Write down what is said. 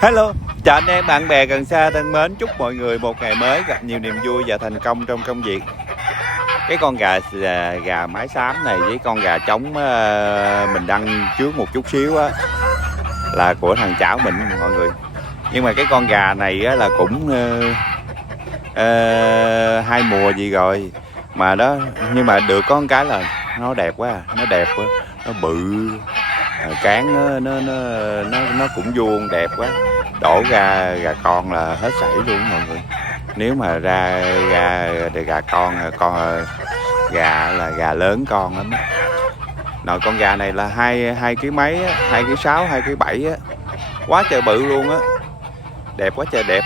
Hello, chào anh em bạn bè gần xa thân mến, chúc mọi người một ngày mới gặp nhiều niềm vui và thành công trong công việc. Cái con gà mái xám này với con gà trống mình đăng trước một chút xíu á là của thằng cháu mình mọi người. Nhưng mà cái con gà này á, là cũng hai mùa gì rồi mà đó, nhưng mà được có một cái là nó đẹp quá, nó đẹp quá, nó bự, cán nó cũng vuông đẹp quá. Đổ ra gà con là hết sảy luôn mọi người. Nếu mà ra gà con gà là gà lớn con lắm á. Nội con gà này là hai ký mấy á, 2,6 kg, 2,7 kg á, quá trời bự luôn á, đẹp quá trời đẹp.